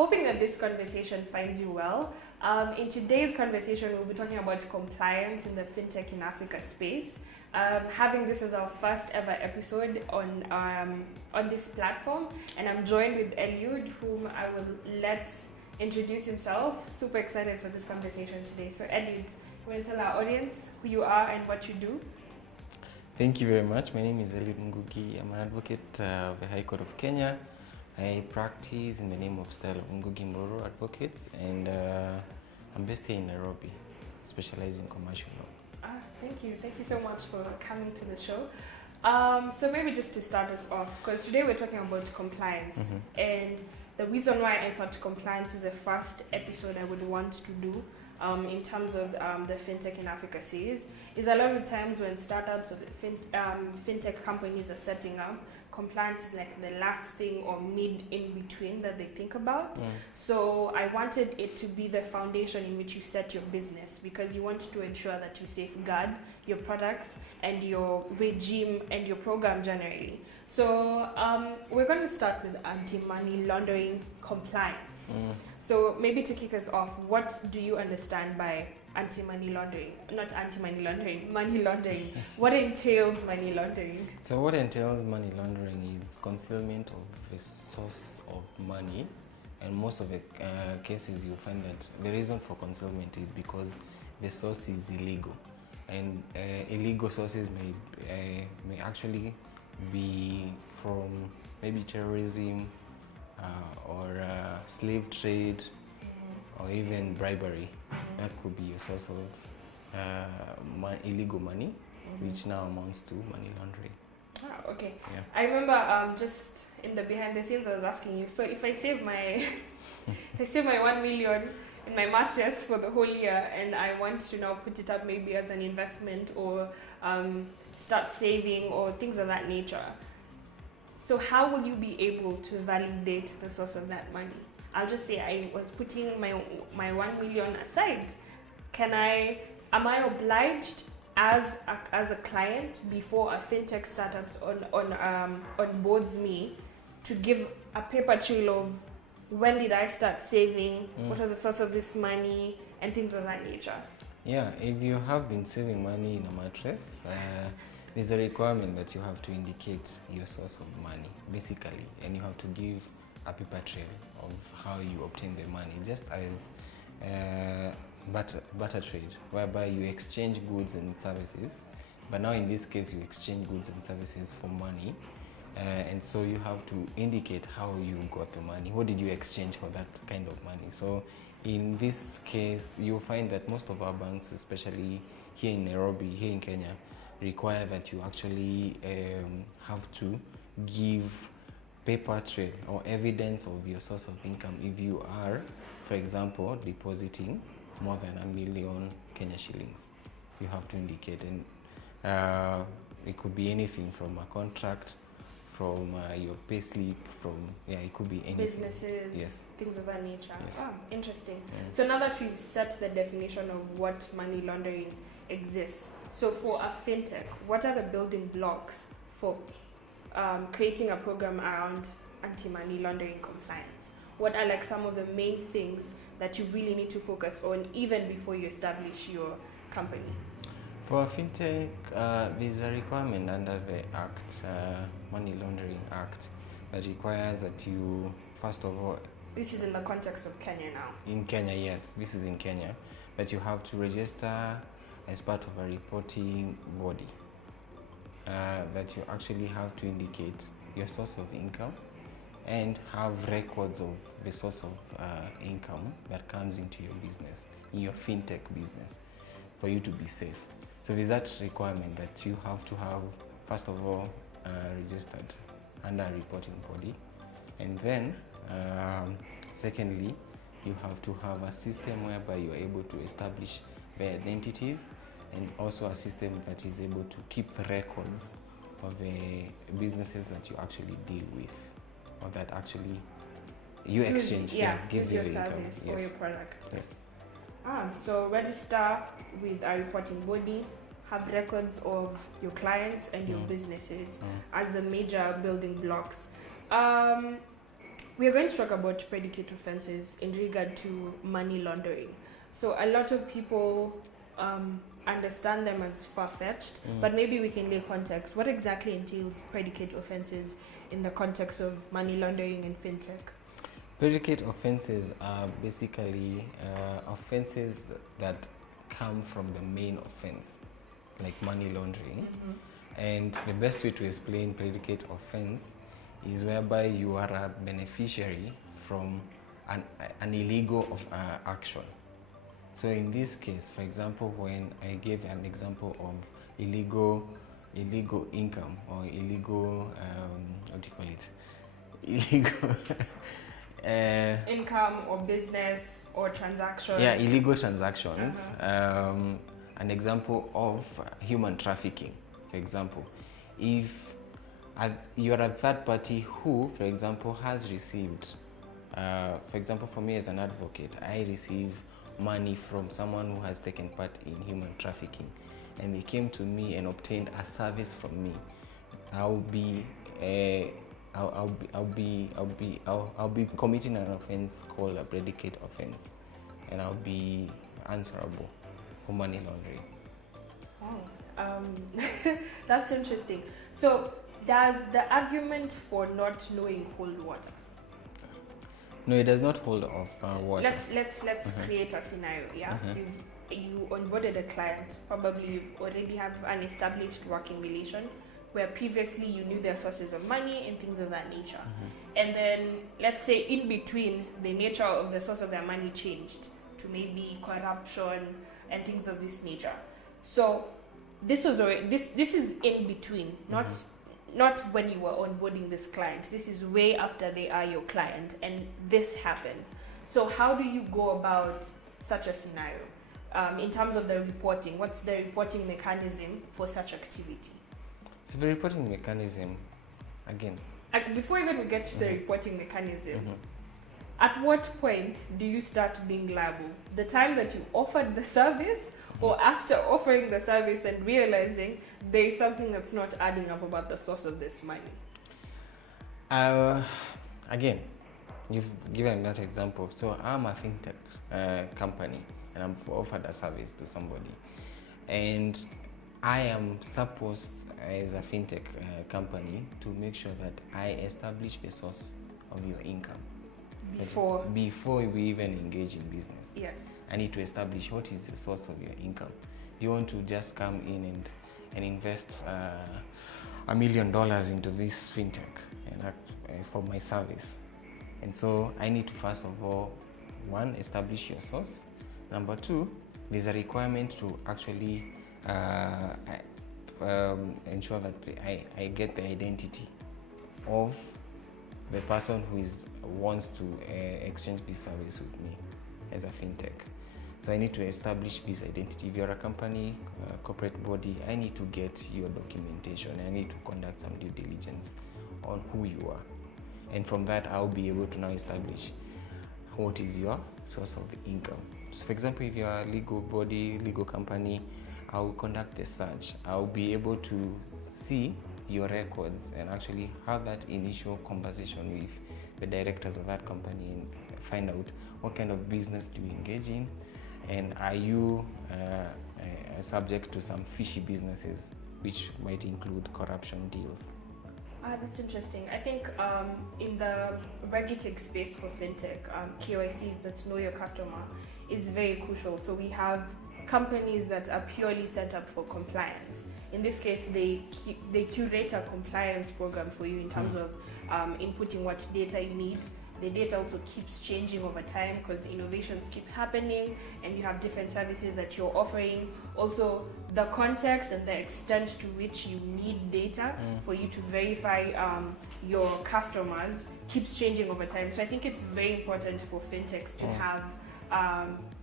Hoping that this conversation finds you well. In today's conversation, we'll be talking about compliance in the fintech in Africa space. Having this as our first ever episode on this platform, and I'm joined with Eliud, whom I will let introduce himself. Super excited for this conversation today. So Eliud, you want to tell our audience who you are and what you do? Thank you very much. My name is Eliud Ngugi. I'm an advocate of the High Court of Kenya. I practice in the name of Style of Ngugi Mboro Advocates, and I'm based here in Nairobi, specializing in commercial law. Thank you. Thank you so much for coming to the show. So maybe just to start us off, because today we're talking about compliance, and the reason why I thought compliance is the first episode I would want to do in terms of the fintech in Africa series is a lot of times when startups or fintech companies are setting up, compliance is like the last thing or mid in between that they think about. So I wanted it to be the foundation in which you set your business, because you want to ensure that you safeguard your products and your regime and your program generally. So we're going to start with anti-money laundering compliance. So maybe to kick us off, what do you understand by anti-money laundering? Not anti-money laundering, money laundering. What entails money laundering? So what entails money laundering is concealment of a source of money, and most of the cases you'll find that the reason for concealment is because the source is illegal, and illegal sources may actually be from maybe terrorism or slave trade or even bribery. That could be a source of illegal money, which now amounts to money laundering. Okay. Yeah. I remember just in the behind the scenes I was asking you, so if I save my I save my 1 million in my mattress for the whole year and I want to now put it up maybe as an investment or start saving or things of that nature. So how will you be able to validate the source of that money? I'll just say I was putting my 1 million aside. Am I obliged as a client before a fintech startup onboards me to give a paper trail of when did I start saving, what was the source of this money, and things of that nature? Yeah, if you have been saving money in a mattress, there's a requirement that you have to indicate your source of money, basically, and you have to give a paper trail of how you obtain the money, just as barter trade, whereby you exchange goods and services. But now in this case, you exchange goods and services for money, and so you have to indicate how you got the money. What did you exchange for that kind of money? So in this case, you'll find that most of our banks, especially here in Nairobi, here in Kenya, require that you actually have to give paper trail or evidence of your source of income if you are, for example, depositing more than 1 million Kenya shillings. You have to indicate, and it could be anything from a contract, from your payslip, it could be anything. Businesses, yes, things of that nature. Yes. Interesting. So now that we've set the definition of what money laundering exists, so for a fintech, what are the building blocks for creating a program around anti-money laundering compliance? What are like some of the main things that you really need to focus on even before you establish your company? For a fintech, there's a requirement under the Act, Money Laundering Act, that requires that you, first of all... This is in the context of Kenya now? In Kenya, yes. This is in Kenya. That you have to register as part of a reporting body. That you actually have to indicate your source of income and have records of the source of income that comes into your business, in your fintech business, for you to be safe. So there's that requirement that you have to have, first of all, registered under a reporting body, and then secondly, you have to have a system whereby you're able to establish the identities, and also a system that is able to keep records of the businesses that you actually deal with, or that actually you exchange, gives you the income. Service or your product. Yes. So register with a reporting body, have records of your clients and your businesses as the major building blocks. We are going to talk about predicate offenses in regard to money laundering. So a lot of people understand them as far-fetched, but maybe we can lay context. What exactly entails predicate offenses in the context of money laundering and fintech? Predicate offenses are basically offenses that come from the main offense, like money laundering. And the best way to explain predicate offense is whereby you are a beneficiary from an illegal action. So in this case, for example, when I gave an example of illegal income or illegal, what do you call it? Illegal income or business or transaction. Yeah, illegal transactions. An example of human trafficking, for example. If you're a third party who, for example, has received, for example, for me as an advocate, I receive money from someone who has taken part in human trafficking, and they came to me and obtained a service from me. I'll be committing an offense called a predicate offense, and I'll be answerable for money laundering. That's interesting. So does the argument for not knowing hold water? No, it does not hold off water. Let's create a scenario. Yeah, you onboarded a client. Probably you already have an established working relation, where previously you knew their sources of money and things of that nature. And then let's say in between, the nature of the source of their money changed to maybe corruption and things of this nature. So this was already, this is in between, not when you were onboarding this client. This is way after they are your client, and this happens. So how do you go about such a scenario in terms of the reporting? What's the reporting mechanism for such activity? So the reporting mechanism, again. Before even we get to the reporting mechanism, at what point do you start being liable? The time that you offered the service, or after offering the service and realizing there is something that's not adding up about the source of this money? Again, you've given that example. So I'm a fintech company, and I'm offered a service to somebody, and I am supposed, as a fintech company, to make sure that I establish the source of your income before we even engage in business. Yes, I need to establish what is the source of your income. Do you want to just come in and invest $1 million into this fintech and for my service? And so I need to, first of all, one, establish your source. Number two, there's a requirement to actually ensure that I get the identity of the person who wants to exchange this service with me as a fintech. So I need to establish this identity. If you're a company, corporate body, I need to get your documentation. I need to conduct some due diligence on who you are. And from that, I'll be able to now establish what is your source of income. So for example, if you're a legal body, legal company, I'll conduct a search. I'll be able to see your records and actually have that initial conversation with the directors of that company and find out what kind of business do you engage in, and are you subject to some fishy businesses, which might include corruption deals. That's interesting. I think in the regulated space for fintech, KYC, that's know your customer, is very crucial. So we have companies that are purely set up for compliance. In this case, they curate a compliance program for you in terms of inputting what data you need. The data also keeps changing over time because innovations keep happening and you have different services that you're offering. Also, the context and the extent to which you need data for you to verify your customers keeps changing over time. So I think it's very important for fintechs to have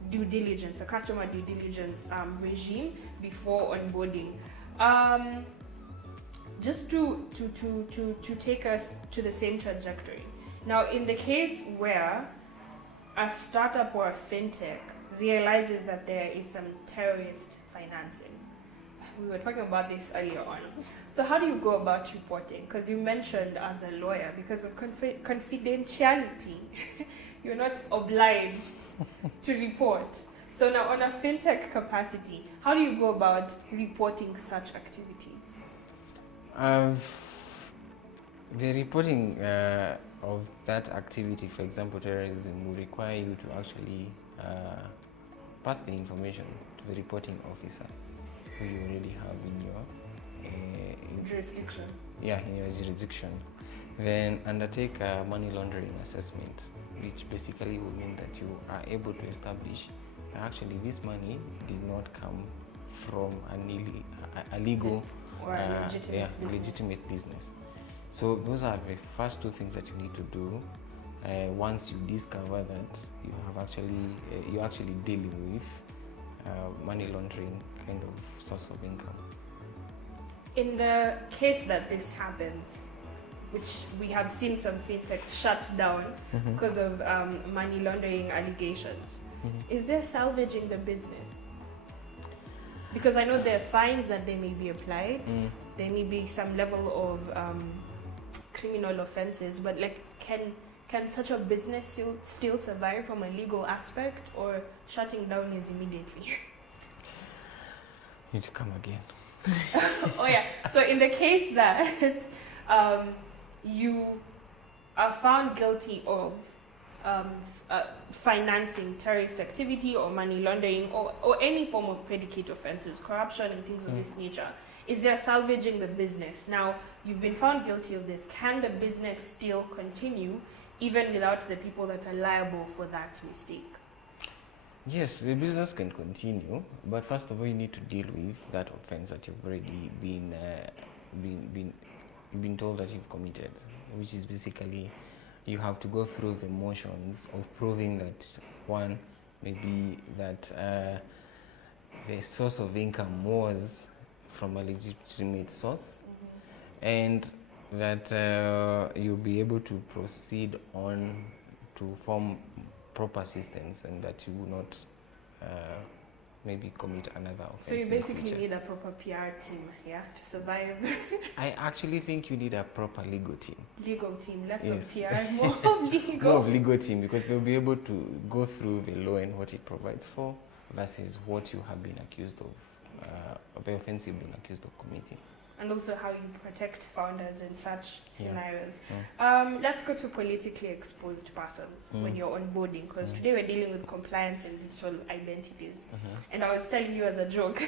due diligence, a customer due diligence regime before onboarding. Just to take us to the same trajectory. Now, in the case where a startup or a fintech realizes that there is some terrorist financing, we were talking about this earlier on. So how do you go about reporting? Because you mentioned as a lawyer, because of confidentiality, you're not obliged to report. So now on a fintech capacity, how do you go about reporting such activities? The reporting of that activity, for example, terrorism, will require you to actually pass the information to the reporting officer who you already have in your jurisdiction. Yeah, in your jurisdiction. Then undertake a money laundering assessment, which basically will mean that you are able to establish that actually this money did not come from a legal or a legitimate business. So those are the first two things that you need to do once you discover that you have actually dealing with money laundering kind of source of income. In the case that this happens, which we have seen some fintechs shut down because of money laundering allegations, is there salvaging the business? Because I know there are fines that they may be applied, there may be some level of criminal offenses, but like can such a business still survive from a legal aspect, or shutting down is immediately? Need to come again. Oh yeah. So in the case that you are found guilty of financing terrorist activity or money laundering or any form of predicate offenses, corruption and things of this nature, is there salvaging the business? Now, you've been found guilty of this. Can the business still continue even without the people that are liable for that mistake? Yes, the business can continue, but first of all, you need to deal with that offense that you've already been told that you've committed, which is basically you have to go through the motions of proving that one, maybe that the source of income was from a legitimate source, and that you'll be able to proceed on to form proper systems, and that you will not maybe commit another offense. So you basically need a proper PR team, yeah, to survive. I actually think you need a proper legal team. Legal team, less of PR, more of legal. More of legal team, because they'll be able to go through the law and what it provides for versus what you have been accused of, the offense you've been accused of committing. And also how you protect founders in such scenarios. Let's go to politically exposed persons when you're onboarding, because today we're dealing with compliance and digital identities. And I was telling you as a joke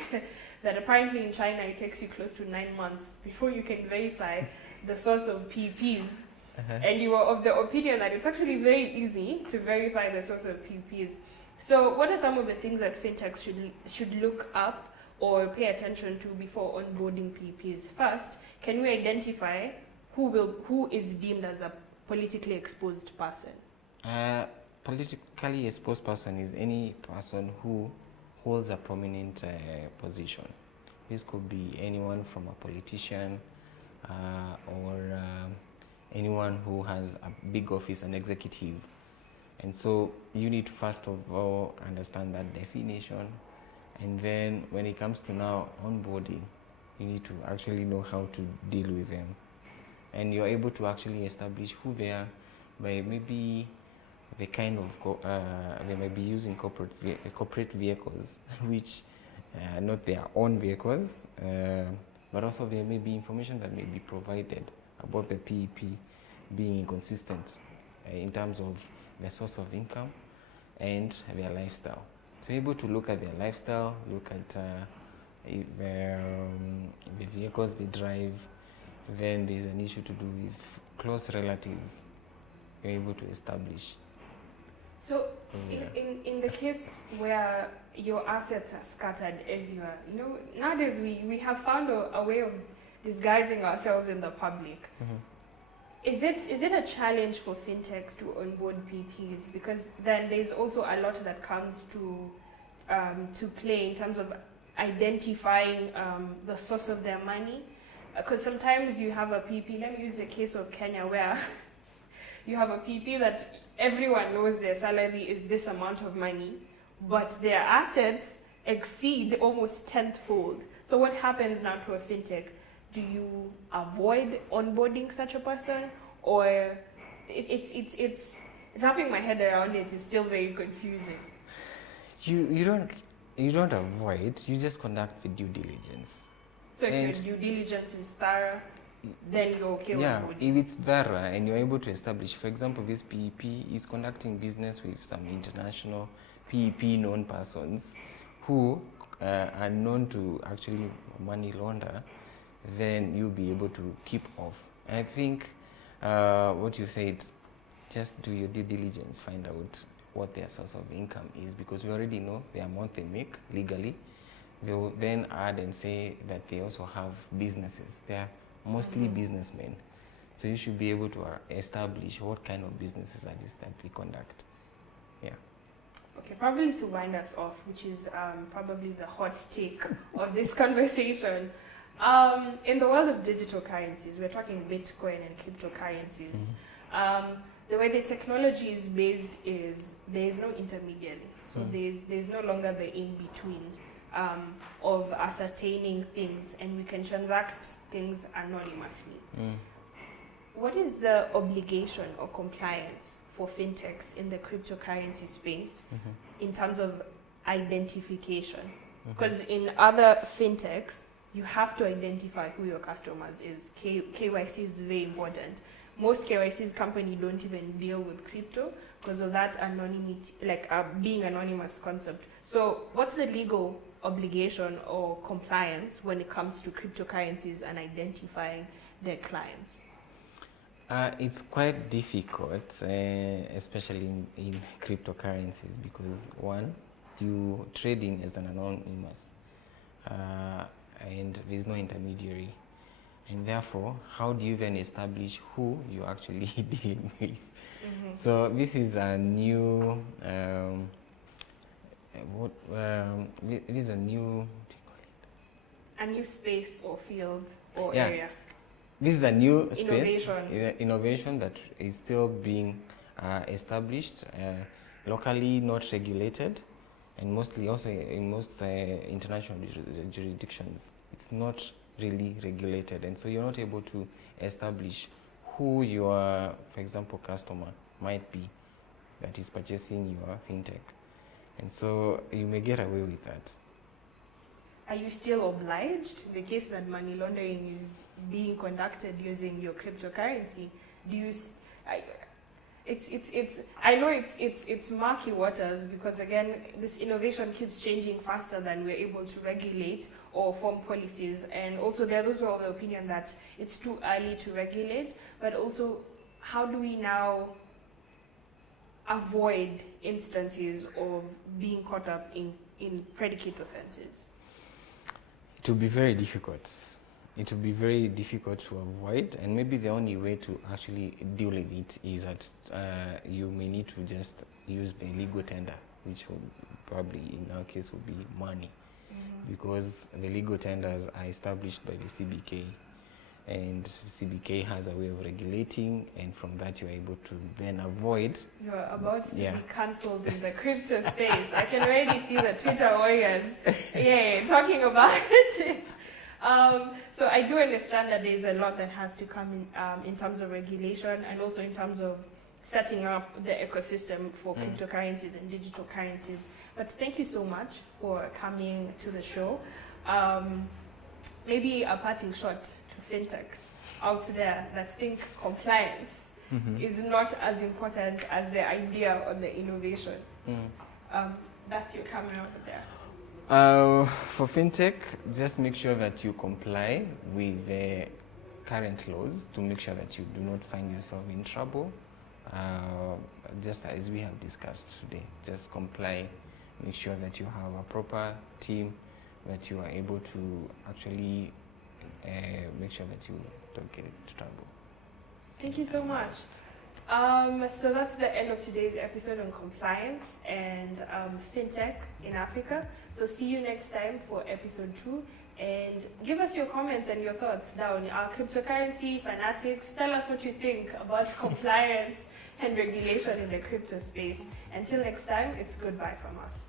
that apparently in China it takes you close to 9 months before you can verify the source of PPs. And you were of the opinion that it's actually very easy to verify the source of PPs. So what are some of the things that fintechs should look up or pay attention to before onboarding PPs? First, can we identify who is deemed as a politically exposed person? Politically exposed person is any person who holds a prominent position. This could be anyone from a politician or anyone who has a big office, an executive. And so you need to first of all understand that definition. And then when it comes to now onboarding, you need to actually know how to deal with them. And you're able to actually establish who they are by maybe the kind of, they may be using corporate vehicles, which are not their own vehicles, but also there may be information that may be provided about the PEP being inconsistent in terms of their source of income and their lifestyle. So you're able to look at their lifestyle, look at the vehicles they drive. Then there's an issue to do with close relatives. You're able to establish. So in the case where your assets are scattered everywhere, nowadays we have found a way of disguising ourselves in the public. Is it a challenge for fintechs to onboard PPs? Because then there's also a lot that comes to play in terms of identifying the source of their money. Because sometimes you have a PP, let me use the case of Kenya, where you have a PP that everyone knows their salary is this amount of money, but their assets exceed almost tenfold. So what happens now to a fintech? Do you avoid onboarding such a person, or it's wrapping my head around it is still very confusing. You don't avoid. You just conduct the due diligence. So if your due diligence is thorough, then you're okay with onboarding. If it's thorough and you're able to establish, for example, this PEP is conducting business with some international PEP known persons who are known to actually money launder, then you'll be able to keep off. I think what you said, just do your due diligence, find out what their source of income is, because we already know the amount they make legally. They will then add and say that they also have businesses. They are mostly businessmen. So you should be able to establish what kind of businesses are these that they conduct. Yeah. Okay, probably to wind us off, which is probably the hot take of this conversation. In the world of digital currencies, we're talking Bitcoin and cryptocurrencies. The way the technology is based is there is no intermediary. So there's no longer the in-between of ascertaining things, and we can transact things anonymously. What is the obligation or compliance for fintechs in the cryptocurrency space in terms of identification? Because in other fintechs, you have to identify who your customers is. KYC is very important. Most KYC's company don't even deal with crypto because of that anonymity, like being anonymous concept. So what's the legal obligation or compliance when it comes to cryptocurrencies and identifying their clients? It's quite difficult, especially in cryptocurrencies, because one, you trade in as an anonymous, and there's no intermediary. And therefore, how do you then establish who you're actually dealing with? So this is a new, this is a new, what do you call it? A new space or field or area. This is a new space, innovation that is still being established, locally not regulated, and mostly also in most international jurisdictions. It's not really regulated, and so you're not able to establish who your, for example, customer might be that is purchasing your fintech, and so you may get away with that. Are you still obliged in the case that money laundering is being conducted using your cryptocurrency? Do you? I know it's murky waters, because again, this innovation keeps changing faster than we're able to regulate or form policies, and also there are those who are of the opinion that it's too early to regulate. But also, how do we now avoid instances of being caught up in predicate offenses? It will be very difficult. It will be very difficult to avoid, and maybe the only way to actually deal with it is that you may need to just use the legal tender, which will probably in our case will be money, because the legal tenders are established by the CBK, and the CBK has a way of regulating, and from that you're able to then avoid. You're about to be cancelled in the crypto space. I can already see the Twitter warriors talking about it. So I do understand that there's a lot that has to come in terms of regulation, and also in terms of setting up the ecosystem for cryptocurrencies and digital currencies. But thank you so much for coming to the show. Maybe a parting shot to fintechs out there that think compliance is not as important as the idea or the innovation. That's your camera over there. For fintech, just make sure that you comply with the current laws to make sure that you do not find yourself in trouble. Just as we have discussed today, just comply, make sure that you have a proper team, that you are able to actually make sure that you don't get into trouble. Thank you so much. So that's the end of today's episode on compliance and fintech in Africa. So see you next time for episode 2, and give us your comments and your thoughts down. Our cryptocurrency fanatics, tell us what you think about compliance and regulation in the crypto space. Until next time, it's goodbye from us.